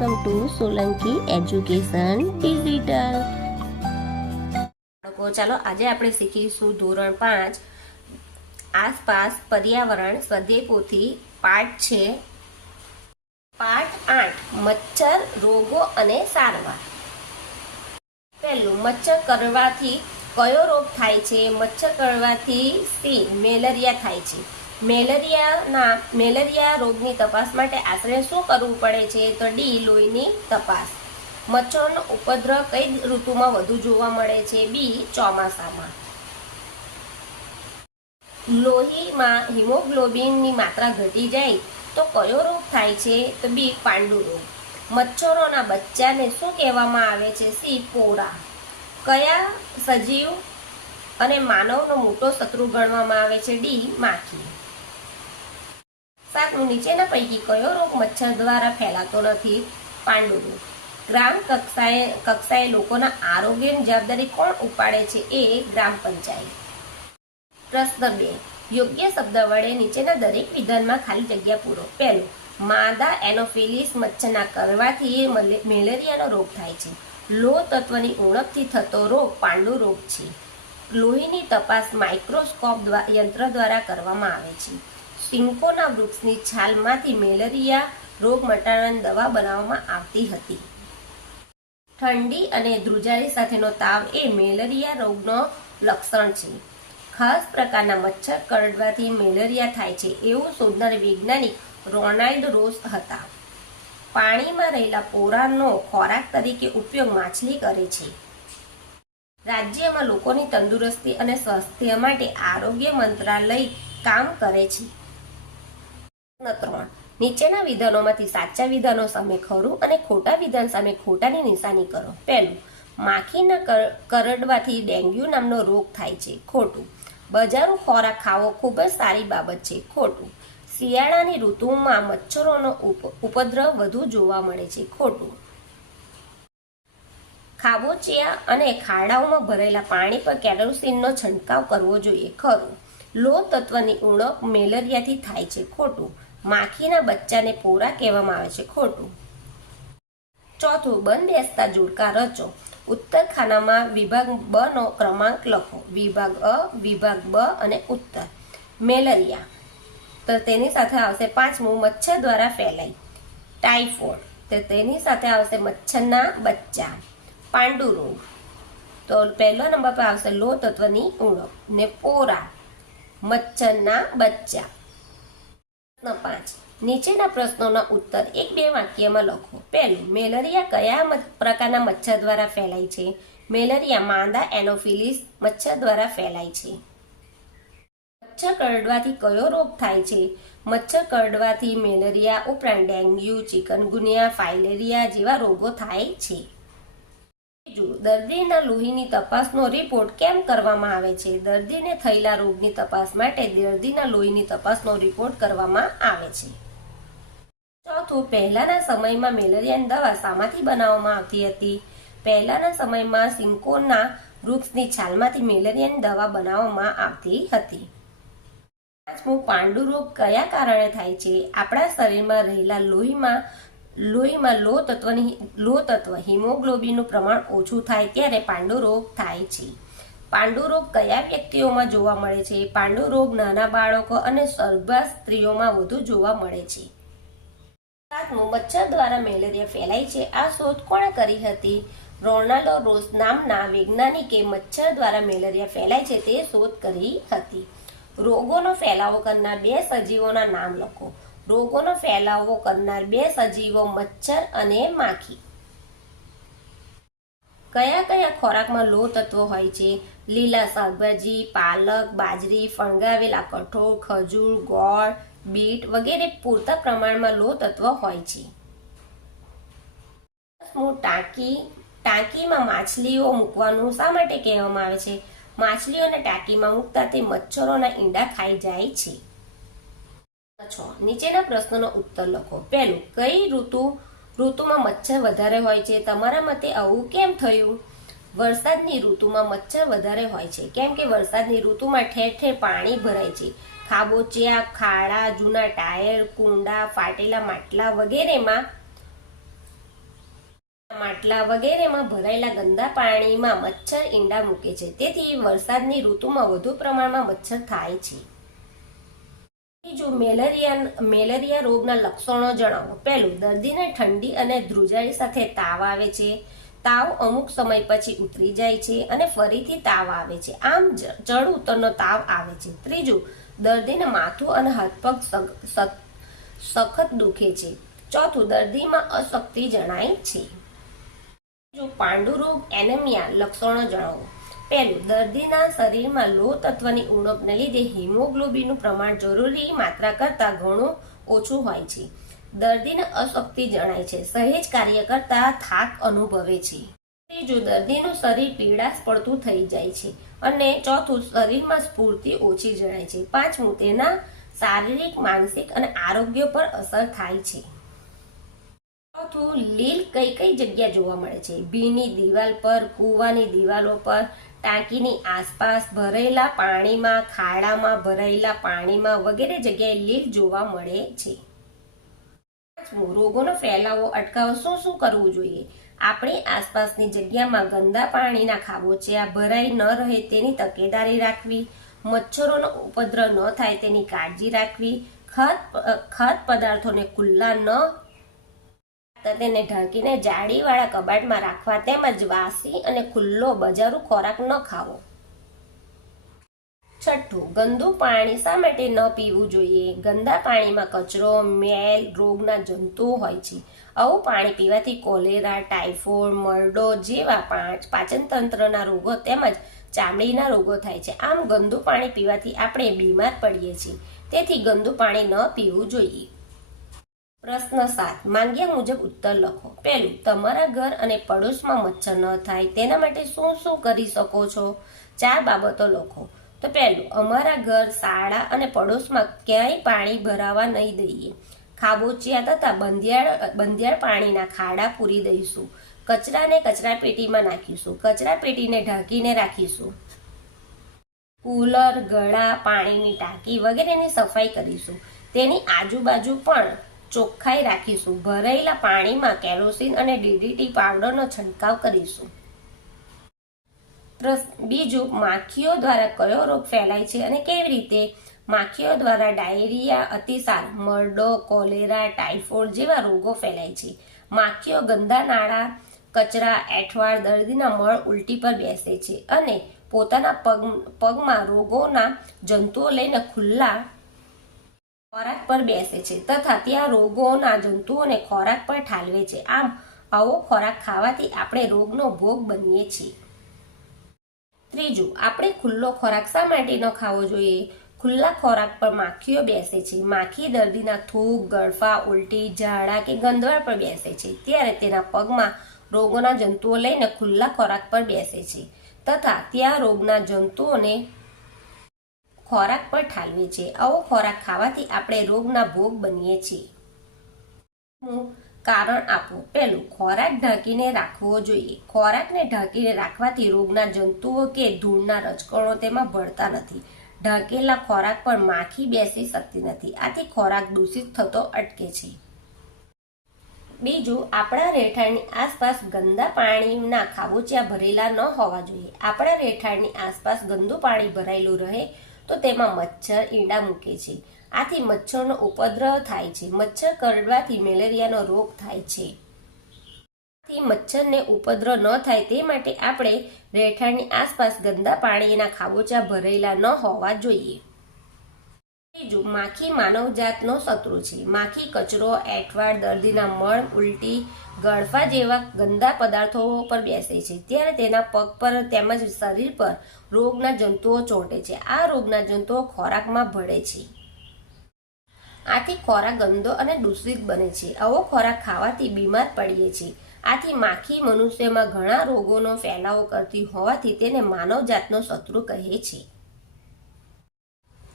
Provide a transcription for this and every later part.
Welcome to Solanki education digital. ચાલો આજે આપણે શીખીશું ધોરણ 5 આસપાસ પર્યાવરણ સ્વાધ્યાય પોથી પાઠ છે પાઠ 8 મચ્છર રોગો અને સારવાર. પહેલું, મચ્છર કરડવાથી કયો રોગ થાય છે? મચ્છર કરડવાથી સી મેલેરિયા થાય છે. મેલેરિયા રોગની તપાસ માટે આશરે શું કરવું પડે છે? તો ડી લોહીની તપાસ. મચ્છરનો ઉપદ્રવ કઈ ઋતુમાં વધુ જોવા મળે છે? બી ચોમાસામાં. લોહીમાં હિમોગ્લોબિનની માત્રા ઘટી જાય તો કયો રોગ થાય છે? તો બી પાંડુ રોગ. મચ્છરોના બચ્ચાને શું કહેવામાં આવે છે? સી પોરા. કયા સજીવ અને માનવનો મોટો શત્રુ ગણવામાં આવે છે? ડી માખી. સાતમું, નીચેના પૈકી કયો રોગ મચ્છર દ્વારા ફેલાતો નથી? પાંડુ રોગ. ગ્રામ કક્ષાએ લોકોના આરોગ્યની જવાબદારી કોણ ઉપાડે છે? એ ગ્રામ પંચાયત. પ્રશ્ન 2, યોગ્ય શબ્દ વડે નીચેના દરેક વિધાનમાં ખાલી જગ્યા પૂરો. પહેલું, માદા એનોફિલિસ મચ્છરના કરડવાથી મેલેરિયાનો રોગ થાય છે. લોહ તત્વની ઉણપથી થતો રોગ પાંડુ રોગ છે. લોહીની તપાસ માઇક્રોસ્કોપ યંત્ર દ્વારા કરવામાં આવે છે. સિંકોના વૃક્ષની છાલમાંથી મેલેરિયા રોગ મટાડવાની દવા બનાવવામાં આવતી હતી. ઠંડી અને ધ્રુજારી સાથેનો તાવ એ મેલેરિયા રોગનો લક્ષણ છે. ખાસ પ્રકારના મચ્છર કરડવાથી મેલેરિયા થાય છે એવું શોધનાર વૈજ્ઞાનિક રોનાલ્ડ રોસ હતા. પાણીમાં રહેલા પોરાનો ખોરાક તરીકે ઉપયોગ માછલી કરે છે. રાજ્યમાં લોકોની તંદુરસ્તી અને સ્વાસ્થ્ય માટે આરોગ્ય મંત્રાલય કામ કરે છે. 3, નીચેના વિધાનોમાંથી સાચા વિધાનો સામે ખરું અને ખોટા વિધાન સામે ખોટાની નિશાની કરો. પહેલું, માખીના કરડવાથી ડેન્ગ્યુ નામનો રોગ થાય છે. ખોટું. બજારું ખોરાક ખાવો ખૂબ જ સારી બાબત છે. ખોટું. શિયાળાની ઋતુમાં મચ્છરોનો ઉપદ્રવ વધુ જોવા મળે છે. ખોટું. ખાબોચિયા અને ખાડાઓમાં ભરેલા પાણી પર કેરોસીનનો છંટકાવ કરવો જોઈએ. ખરું. લોહ તત્વની ઉણપ મેલેરિયાથી થાય છે. ખોટું. માખીના બચ્ચાને પોરા કહેવામાં આવે છે. ખોટું. ચોથું, બંધ બેસતા જોડકા રચો. ઉત્તર ખાનામાં વિભાગ બ નો ક્રમાંક લખો. વિભાગ અ, વિભાગ બ અને ઉત્તર. મેલેરિયા, તો તેની સાથે આવશે 5મું, મચ્છર દ્વારા ફેલાય. ટાઇફોઇડ, તો તેની સાથે આવશે મચ્છરના બચ્ચા. પાંડુ રોગ, તો પહેલો નંબર પર આવશે લોહ તત્વની ઉણપ. ને પોરા, મચ્છરના બચ્ચા. પ્રશ્ન 5, નીચેના પ્રશ્નોના ઉત્તર 1-2 વાક્યમાં લખો. પહેલું, મેલેરિયા કયા પ્રકારના મચ્છર દ્વારા ફેલાય છે? મેલેરિયા માદા એનોફિલિસ મચ્છર દ્વારા ફેલાય છે. મચ્છર કરડવાથી કયો રોગ થાય છે? મચ્છર કરડવાથી મેલેરિયા ઉપરાંત ડેન્ગ્યુ, ચિકનગુનિયા, ફાઇલેરિયા જેવા રોગો થાય છે. બીજું, દર્દીના લોહીની તપાસનો રિપોર્ટ કેમ કરવામાં આવે છે? દર્દીને થયેલા રોગની તપાસ માટે દર્દીના લોહીની તપાસનો રિપોર્ટ કરવામાં આવે છે. ચોથું, પહેલાના સમયમાં મેલેરિયાની દવા શામાંથી બનાવવામાં આવતી હતી? પહેલાના સમયમાં સિંકોના વૃક્ષની છાલમાંથી મેલેરિયાની દવા બનાવવામાં આવતી હતી. 5મું, પાંડુ રોગ કયા કારણે થાય છે? આપણા શરીરમાં રહેલા લોહીમાં લોહ તત્વ હિમોગ્લોબિનનું પ્રમાણ ઓછું થાય ત્યારે પાંડુ રોગ થાય છે. પાંડુ રોગ કયા વ્યક્તિઓમાં જોવા મળે છે? પાંડુ રોગ નાના બાળકો અને સગર્ભા સ્ત્રીઓમાં વધુ જોવા મળે છે. 7મું, મચ્છર દ્વારા મેલેરિયા ફેલાય છે. આ શોધ કોણે કરી હતી? રોનાલ્ડ રોસ નામના વૈજ્ઞાનિકે મચ્છર દ્વારા મેલેરિયા ફેલાય છે તે શોધ કરી હતી. રોગોનો ફેલાવો કરનાર 2 સજીવોના નામ લખો. રોગોનો ફેલાવો કરનાર 2 સજીવો મચ્છર અને માખી. કયા કયા ખોરાકમાં લોહ તત્વો હોય છે? લીલા શાકભાજી, પાલક, બાજરી, ફણગાવેલા કઠોળ, ખજૂર, ગોળ, બીટ વગેરે પૂરતા પ્રમાણમાં લોહ તત્વ હોય છે. 10મું, ટાંકીમાં માછલીઓ મૂકવાનું શા માટે કહેવામાં આવે છે? માછલીઓને ટાંકીમાં મૂકતા તે મચ્છરોના ઈંડા ખાઈ જાય છે. 6, નીચેના પ્રશ્નોનો ઉત્તર લખો. પહેલું, કઈ ઋતુમાં મચ્છર વધારે હોય છે? તમારા મતે આવું કેમ થયું? વરસાદની ઋતુમાં મચ્છર વધારે હોય છે કેમ કે વરસાદની ઋતુમાં ઠેર ઠેર પાણી ભરાય છે. ખાબોચિયા, ખાડા, જૂના ટાયર, કુંડા, ફાટેલા માટલા વગેરેમાં માટલા વગેરેમાં ભરાયેલા ગંદા પાણીમાં મચ્છર ઈંડા મૂકે છે, તેથી વરસાદની ઋતુમાં વધુ પ્રમાણમાં મચ્છર થાય છે. બીજું, મેલેરિયા રોગના લક્ષણો જણાવો. પહેલું, દર્દીને ઠંડી અને ધ્રુજારી સાથે તાવ આવે છે. તાવ અમુક સમય પછી ઉતરી જાય છે અને ફરીથી તાવ આવે છે. આમ જળ ઉતરનો તાવ આવે છે. ત્રીજું, દર્દીને માથું અને હાથપગ સખત દુખે છે. ચોથું, દર્દીમાં અશક્તિ જણાય છે. પાંડુરોગ એનેમિયા લક્ષણો જણાવો. પહેલું, દર્દીના શરીરમાં લોહ તત્વની ઉણપને લીધે હિમોગ્લોબિનનું પ્રમાણ જરૂરી માત્રા કરતાં ઘણું ઓછું હોય છે. દર્દીને અશક્તિ જણાય છે. સહેજ કાર્ય કરતા થાક અનુભવે છે. ત્રીજું, દર્દીનું શરીર પીળાશ પડતું થઈ જાય છે. અને ચોથું, શરીરમાં સ્ફૂર્તિ ઓછી જણાય છે. પાંચમું, તેના શારીરિક, માનસિક અને આરોગ્ય પર અસર થાય છે. ચોથું, લીલ કઈ જગ્યા જોવા મળે છે? ભીની દિવાલ પર, કૂવાની દિવાલો પર, ટાંકીની આસપાસ, ભરેલા પાણીમાં, ખાડામાં ભરાયેલા પાણીમાં વગેરે જગ્યાએ લીલ જોવા મળે છે. રોગોનો ફેલાવો અટકાવવા શું કરવું જોઈએ? આપણી આસપાસની જગ્યામાં ગંદા પાણીના ખાબોચિયા ભરાઈ ન રહે તેની તકેદારી રાખવી, મચ્છરોનો ઉપદ્રવ ન થાય તેની કાળજી રાખવી, ખાદ્ય પદાર્થોને ખુલ્લા ન તેને ઢાંકીને જાળીવાળા કબાટમાં રાખવા, તેમજ વાસી અને ખુલ્લો બજારું ખોરાક ન ખાવો. છઠ્ઠું, ગંદુ પાણી શા માટે ન પીવું જોઈએ? ગંદા પાણીમાં કચરો, મેલ, રોગના જંતુઓ હોય છે. આવું પાણી પીવાથી કોલેરા, ટાઇફોઇડ, મરડો જેવા પાચન તંત્રના રોગો તેમજ ચામડીના રોગો થાય છે. આમ ગંદુ પાણી પીવાથી આપણે બીમાર પડીએ છીએ. તેથી ગંદુ પાણી ન પીવું જોઈએ. પ્રશ્ન 7, માંગ્યા મુજબ ઉત્તર લખો. પહેલું, તમારા ઘર અને પડોશમાં મચ્છર ન થાય તેના માટે શું કરી શકો છો? 4 બાબતો લખો. તો પહેલું, અમારા ઘર, શાળા અને પડોશમાં ક્યાંય પાણી ભરાવા નહીં દઈએ. ખાબોચિયા તથા બંધિયાળ પાણીના ખાડા પૂરી દઈશું. કચરાને કચરાપેટીમાં નાખીશું. કચરાપેટીને ઢાંકીને રાખીશું. કુલર, ગળા, પાણીની ટાંકી વગેરેની સફાઈ કરીશું. તેની આજુબાજુ પણ ચોખ્ખાઈ રાખીશું. ભરાયેલા પાણીમાં કેરોસીન અને DDT પાવડરનો છંટકાવ કરીશું. બીજું, માખીઓ દ્વારા કયો રોગ ફેલાય છે અને કેવી રીતે? માખીઓ દ્વારા ડાયરિયા, અતિસાર, મરડો, કોલેરા, ટાઇફોઇડ જેવા રોગો ફેલાય છે. માખીઓ ગંદા નાળા, કચરા, એઠવાડ, દર્દીના મળ, ઉલટી પર બેસે છે અને પોતાના પગમાં રોગોના જંતુઓ લઈને ખુલ્લા ખોરાક પર બેસે છે તથા ત્યાં રોગોના જંતુઓને ખોરાક પર ઠાલવે છે. આમ આવો ખોરાક ખાવાથી આપણે રોગનો ભોગ બનીએ છીએ. ત્રીજું, આપણે ખુલ્લો ખોરાક શા માટે ન ખાવો જોઈએ? ખુલ્લા ખોરાક પર માખીઓ બેસે છે. માખી દર્દીના થૂક, ગળફા, ઉલટી, ઝાડા કે ગંદવાડ પર બેસે છે. ત્યારે તેના પગમાં રોગોના જંતુઓ લઈને ખુલ્લા ખોરાક પર બેસે છે તથા ત્યાં રોગના જંતુઓને ખોરાક પર ઠાલવે છે. આવો ખોરાક ખાવાથી આપણે રોગના ભોગ બનીએ છીએ. કારણ આપો. પહેલું, ખોરાક ઢાંકીને રાખવો જોઈએ. ખોરાકને ઢાંકીને રાખવાથી રોગના જંતુઓ કે ધૂળના રજકણો તેમાં ભળતા નથી. ઢાંકેલા ખોરાક પર માખી બેસી શકતી નથી. આથી ખોરાક દૂષિત થતો અટકે છે. બીજું, આપણા રહેઠાણની આસપાસ ગંદા પાણીના ખાબોચિયા ભરેલા ન હોવા જોઈએ. આપણા રહેઠાણની આસપાસ ગંદુ પાણી ભરાયેલું રહે તો તેમાં મચ્છર ઈંડા મૂકે છે. આથી મચ્છરનો ઉપદ્રવ થાય છે. મચ્છર કરડવાથી મેલેરિયાનો રોગ થાય છે. આથી મચ્છરને ઉપદ્રવ ન થાય તે માટે આપણે રહેઠાણની આસપાસ ગંદા પાણીના ખાબોચિયા ભરેલા ન હોવા જોઈએ. ત્રીજું, માખી માનવજાતનો શત્રુ છે. માખી કચરો, એઠવાડ, દર્દીના મળ, ઉલટી, ગળફા જેવા ગંદા પદાર્થો પર બેસે છે. ત્યારે તેના પગ પર તેમજ શરીર પર રોગના જંતુઓ ચોંટે છે. આ રોગના જંતુઓ ખોરાકમાં ભળે છે. આથી ખોરાક ગંદો અને દૂષિત બને છે. આવો ખોરાક ખાવાથી બીમાર પડીએ છીએ. આથી માખી મનુષ્યમાં ઘણા રોગોનો ફેલાવો કરતી હોવાથી તેને માનવજાતનો શત્રુ કહે છે.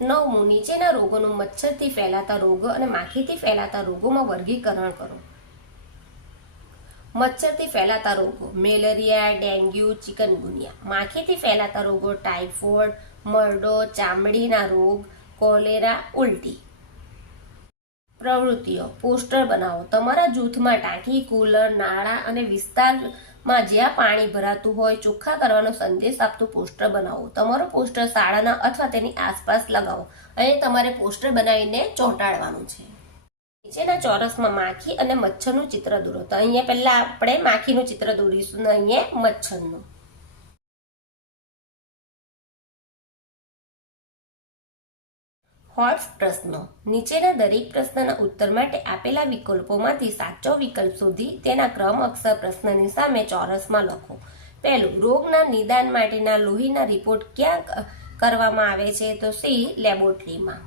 9, નીચેના રોગોનું મચ્છરથી ફેલાતા રોગો અને માખીથી ફેલાતા રોગોમાં વર્ગીકરણ કરો. મચ્છરથી ફેલાતા રોગો: મેલેરિયા, ડેન્ગ્યુ, ચિકનગુનિયા. માખીથી ફેલાતા રોગો: પ્રવૃત્તિઓ. પોસ્ટર બનાવો. તમારા જૂથમાં ટાંકી, કુલર, નાળા અને વિસ્તારમાં જ્યાં પાણી ભરાતું હોય ચોખ્ખા કરવાનો સંદેશ આપતું પોસ્ટર બનાવો. તમારું પોસ્ટર શાળાના અથવા તેની આસપાસ લગાવો. અહીં તમારે પોસ્ટર બનાવીને ચોંટાડવાનું છે. નીચેના ચોરસમાં માખી અને મચ્છરનું ચિત્ર દોરો. તો અહીંયા પહેલા આપણે માખીનું ચિત્ર દોરીશું ને અહીંયા મચ્છરનું. હોટ પ્રશ્નો. નીચેના દરેક પ્રશ્નના ઉત્તર માટે આપેલા વિકલ્પોમાંથી સાચો વિકલ્પ શોધી તેના ક્રમ અક્ષર પ્રશ્નની સામે ચોરસમાં લખો. પહેલું, રોગના નિદાન માટેના લોહીના રિપોર્ટ ક્યાં કરવામાં આવે છે? તો સી, લેબોરેટરીમાં.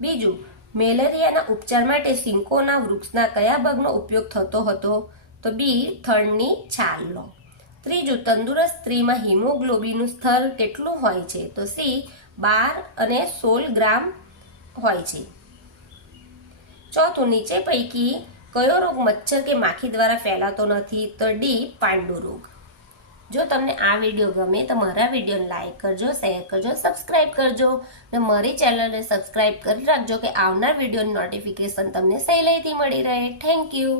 બીજું, મેલેરિયાના ઉપચાર માટે સિંકોના વૃક્ષના કયા ભાગનો ઉપયોગ થતો હતો? તો બી, થડની છાલનો. ત્રીજું, તંદુરસ્ત સ્ત્રીમાં હિમોગ્લોબિનનું સ્તર કેટલું હોય છે? તો સી, 12 અને 16 ગ્રામ હોય છે. ચોથું, નીચે પૈકી કયો રોગ મચ્છર કે માખી દ્વારા ફેલાતો નથી? તો ડી, પાંડુ રોગ. જો તમને આ વિડીયો ગમે તો મારા વિડીયોને લાઈક કરજો, શેર કરજો, સબસ્ક્રાઇબ કરજો અને મારી ચેનલને સબસ્ક્રાઇબ કરી રાખજો કે આવનાર વિડીયોની નોટિફિકેશન તમને સહેલાઈથી મળી રહે. Thank you.